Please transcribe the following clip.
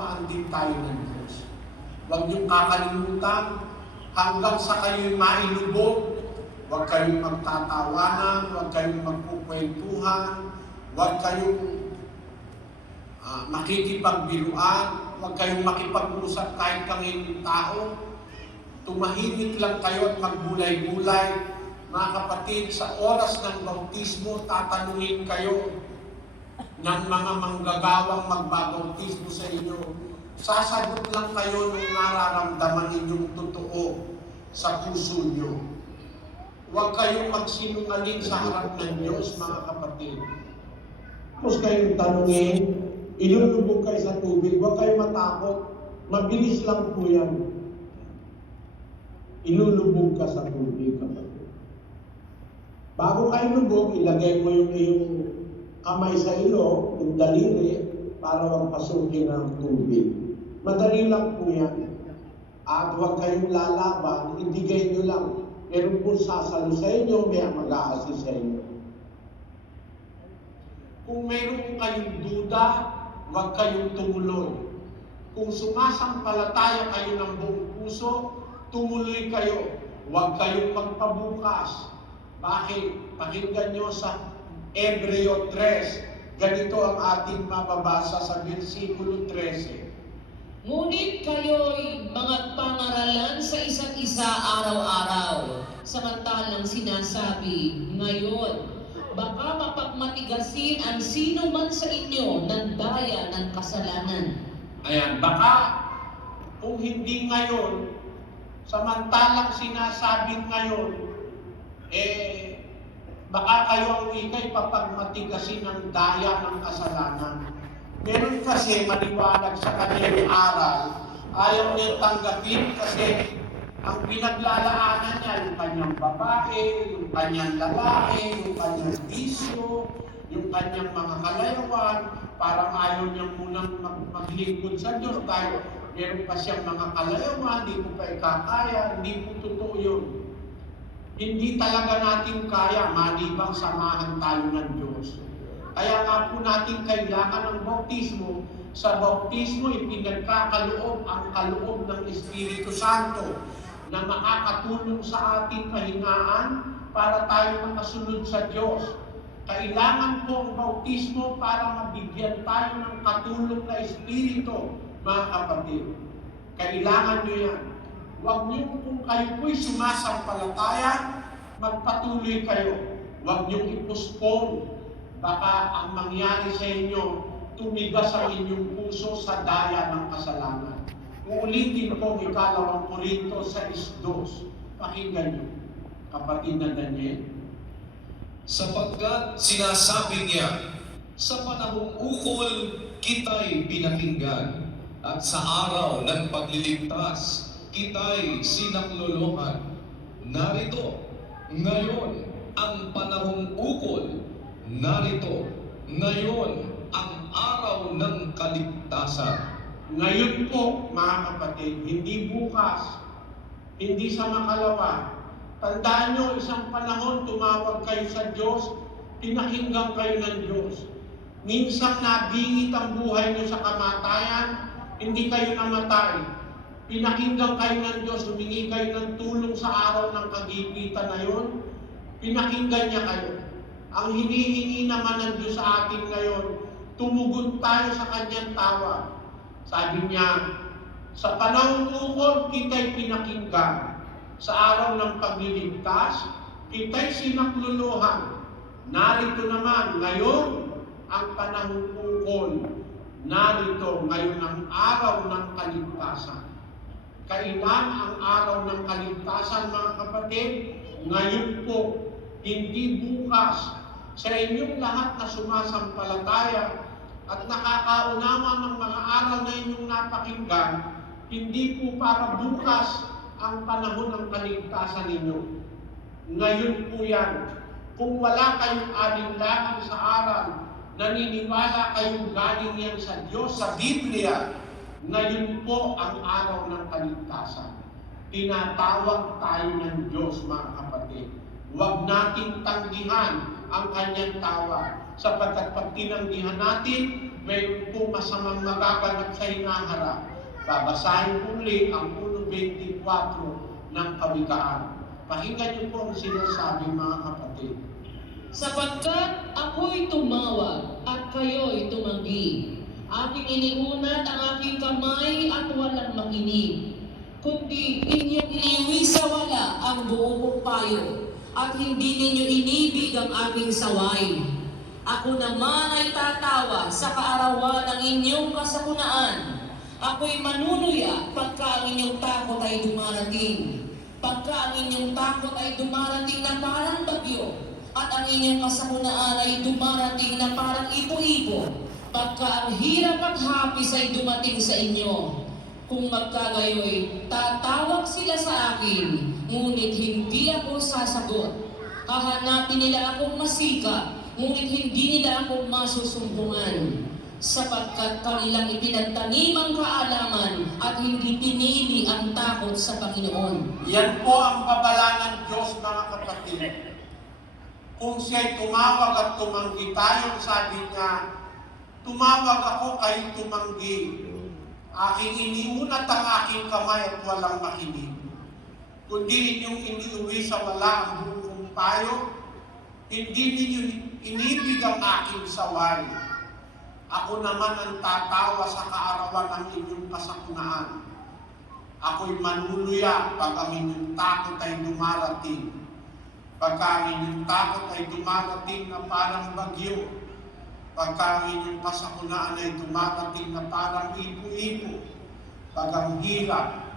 Paan din tayo ng Diyos. Huwag niyong kakalimutan, hanggang sa kayo'y mailubog, huwag kayong magtatawanan, huwag kayong magkukwentuhan, huwag kayong makikipagbiruan, huwag kayong makipag-usap kahit kangining tao. Tumahimik lang kayo at magbulay-bulay. Mga kapatid, sa oras ng bautismo, tatanungin kayo ng mga manggagawang magbabautismo sa inyo. Sasagot lang kayo ng nararamdaman ninyong totoo sa puso nyo. Huwag kayong magsinungaling sa harap ng Diyos, mga kapatid. Tapos kayong tanungin, ilulubog kayo sa tubig, huwag kayong matakot. Mabilis lang po yan. Ilulubog ka sa tubig, kapatid. Bago kayo lubog, ilagay mo yung iyong kamay sa ilong, yung daliri, para huwag pasukin ng tubig. Madali lang po yan. At huwag kayong lalaban, ibigay nyo lang. Meron po sasalo sa inyo, may mag-a-assist sa inyo. Kung meron kayong duda, huwag kayong tumuloy. Kung sumasampalataya kayo ng buong puso, tumuloy kayo. Huwag kayong magpabukas. Bakit? Pakinggan nyo sa Hebreo 3. Ganito ang ating mababasa sa versikulo 13. Ngunit kayo'y mga pangaralan sa isa't isa araw-araw, samantalang sinasabi, ngayon, baka mapagmatigasin ang sino man sa inyo ng daya ng kasalanan. Ayan, baka kung hindi ngayon, samantalang sinasabi ngayon, baka kayo ang ikay papagmatigasin ng daya ng kasalanan. Meron kasi maliwanag sa kanyang aral, ayaw niya tanggapin kasi ang pinaglalaanan niya, yung kanyang babae, yung kanyang lalaki, yung kanyang bisyo, yung kanyang mga kalayawan, parang ayaw niya munang maglingkod sa Diyos dahil meron pa siyang mga kalayawan, hindi po pa ikakaya, hindi po totoo yun. Hindi talaga natin kaya, malibang samahan tayo ng Diyos. Kaya nga po natin kailangan ng bautismo. Sa bautismo, ipinagkakaloob ang kaloob ng Espiritu Santo na makakatulong sa ating kahinaan para tayo makasunod sa Diyos. Kailangan po ang bautismo para mabigyan tayo ng katulong na Espiritu, mga kapatid. Kailangan nyo yan. Huwag niyo kung kayo po'y sumasampalataya, magpatuloy kayo. Huwag niyo i-postpone. Baka ang mangyari sa inyo, tumigas ang inyong puso sa daya ng kasalanan. Uulitin ko ang 2 Korintos 6:2. Pakinggan niyo, kapatid na Daniel. Sapagkat sinasabi niya, sa panahong ukol kita'y pinakinggan, at sa araw ng pagliligtas, kita'y sinaklolohan. Narito, ngayon ang panahong ukol. Narito, ngayon ang araw ng kaligtasan. Ngayon po, mga kapatid, hindi bukas, hindi sa makalawa. Tandaan nyo, isang panahon tumawag kayo sa Diyos, pinakinggan kayo ng Diyos. Minsan nabingit ang buhay nyo sa kamatayan, hindi kayo namatay. Pinakinggan kayo ng Diyos, humingi kayo ng tulong sa araw ng kagipitan na yun, pinakinggan niya kayo. Ang hinihingi naman ng Diyos sa atin ngayon, tumugon tayo sa kanyang tawag. Sabi niya, sa panahong ukol, kita'y pinakinggan. Sa araw ng pagliligtas, kita'y sinakluluhan. Narito naman, ngayon, ang panahong ukol. Narito, ngayon ang araw ng kaligtasan. Kailan ang araw ng kaligtasan, mga kapatid? Ngayon po, hindi bukas. Sa inyong lahat na sumasampalataya at nakakaunawa ng mga aral na inyong napakinggan, hindi po para bukas ang panahon ng kaligtasan ninyo. Ngayon po yan. Kung wala kayong alinlangan sa aral, naniniwala kayong galing yan sa Diyos, sa Biblia, ngayon po ang araw ng kaligtasan. Tinatawag tayo ng Diyos, mga kapatid. Huwag nating tanggihan ang kanyang tawag. Sapagkat pag tinanggihan natin, mayroon po masamang magaganap sa hinaharap. Babasahin po ulit ang 1:24 ng Kawikaan. Pakinggan niyo po ang sinasabi, mga kapatid. Sapagkat ako'y tumawag at kayo'y tumanggi. Aking iniunat ang aking kamay at walang makinig. Kundi inyong iniwisawala ang buong kong payo at hindi ninyo inibig ang aking saway. Ako naman ay tatawa sa kaarawan ng inyong kasakunaan. Ako'y manunuya pagka ang inyong takot ay dumarating. Pagka ang inyong takot ay dumarating na parang bagyo, at ang inyong kasakunaan ay dumarating na parang ipo-ipo. Pagka ang hirap at hapis ay dumating sa inyo, kung magkagayoy, tatawag sila sa akin, ngunit hindi ako sasagot. Hahanapin nila akong masika, ngunit hindi nila akong masusumbungan. Sapagkat kanilang ipinagtanim ang kaalaman at hindi pinili ang takot sa Panginoon. Yan po ang babala ng Diyos, mga kapatid. Kung siya'y tumawag at tumanggi tayo, sabi niya, tumawag ako kay tumanggi. Aking iniunat ang aking kamay at walang makinig. Kundi inyong iniuwi sa wala ang buong payo, hindi ninyo inibig ang aking saway. Ako naman ang tatawa sa kaarawan ng inyong kasakunaan. Ako'y manuluya pag ang inyong takot ay dumarating. Pagka ang inyong takot ay dumarating na parang bagyo. Pagka ang inyong kasakunaan ay dumarating na parang ipo-ipo. Pag ang hirap